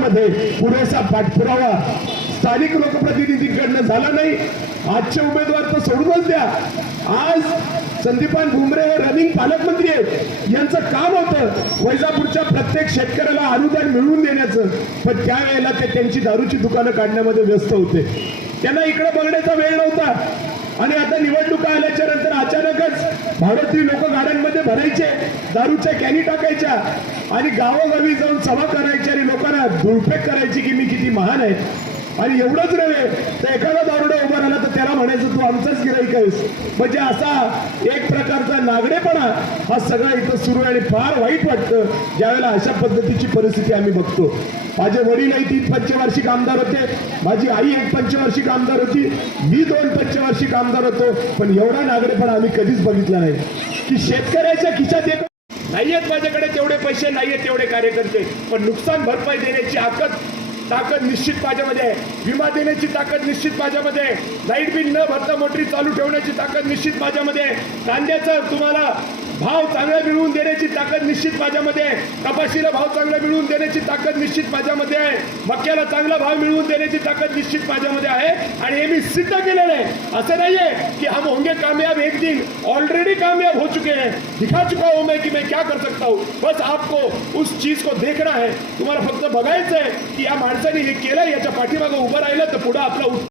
राज्यामध्ये पुरेसा पाठपुरावा स्थानिक लोकप्रतिनिधींकडनं झाला नाही. आजचे उमेदवार तर सोडूनच द्या. आज संदीपान भुमरे हे रनिंग पालकमंत्री आहेत. यांचं काम होतं वैजापूरच्या प्रत्येक शेतकऱ्याला अनुदान मिळवून देण्याचं. पण त्यावेळेला ते त्यांची दारूची दुकानं काढण्यामध्ये व्यस्त होते. त्यांना इकडे बघण्याचा वेळ नव्हता. आणि आता निवडणुका आल्याच्यानंतर अचानकच भारतीय लोक गाड्यांमध्ये भरायचे दारूच्या कॅनी टाकायच्या आणि गावोगावी जाऊन सभा करायच्या. आणि करायची की मी किती महान आहे? आणि एवढंच नव्हे तर एखादा दारुडा उभा राहिला तर त्याला म्हणायचं तू आमचाच गिराईक आहेस. म्हणजे असा एक प्रकारचा नागडेपणा हा सगळा इथं सुरू आहे आणि फार वाईट वाटतं. ज्यावेळेला अशा पद्धतीची परिस्थिती आम्ही बघतो. माझे वडीलही तीन पंचवार्षिक आमदार होते. माझी आई एक पंचवार्षिक आमदार होती. मी दोन पंचवार्षिक आमदार होतो. पण एवढा नागडेपणा आम्ही कधीच बघितला नाही. की शेतकऱ्याच्या खिशात एक नाहीयेत माझ्याकडे तेवढे पैसे नाहीयेत तेवढे कार्यकर्ते. पण नुकसान भरपाई देण्याची ताकद ताकद निश्चित माझ्यामध्ये आहे. विमा देण्याची ताकद निश्चित माझ्यामध्ये आहे. लाइट बिल न भरता मोटरी चालू ठेवण्याची ताकद निश्चित माझ्यामध्ये आहे. कांद्याचा तुम्हाला भाव चांगला मिळवून देण्याची ताकद निश्चित माझ्यामध्ये आहे. कपाशीला भाव चांगला मिळवून देण्याची ताकद निश्चित माझ्यामध्ये आहे. मक्याला चांगला भाव मिळवून देण्याची ताकद निश्चित माझ्यामध्ये आहे. आणि हे मी सिद्ध केलेलं आहे. असं नाही आहे की हम होंगे कामयाब हे दिन ऑलरेडी कामयाब हो चुके हैं। दिखा चुका हूँ मैं कि मैं क्या कर सकता हूँ। बस आपको उस चीज़ को देखना है। तुम्हारा फक्त बघायचं आहे की या माणसाने हे केलं याच्या पाठीमागं उभं राहिलं तर